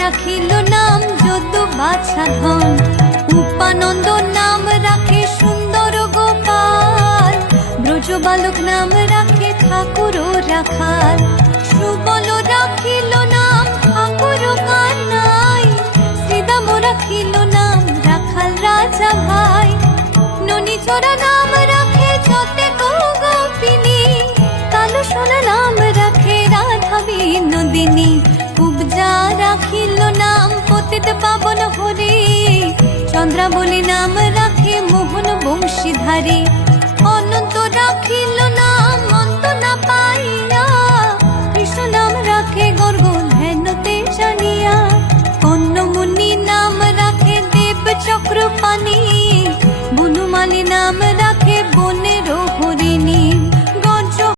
রাখিল নাম যদু বাছা ধন, উপানন্দ নাম রাখে সুন্দর গোপাল, ব্রজ বালক নাম রাখে ঠাকুর রাখাল, সুবল রাখিল নাম ঠাকুর কানাই, শ্রীদাম রাখিল নাম রাখাল রাজা ভাই, ননীচরা নাম রাখে যতে গোপিনী, কালো সোনা নাম রাখে রাধা বিনোদিনী, কুবজা রাখিল নাম পতিত পাবন হরি, চন্দ্রাবলী নাম রাখে মোহন বংশীধারী, অনন্ত রাখিল নাম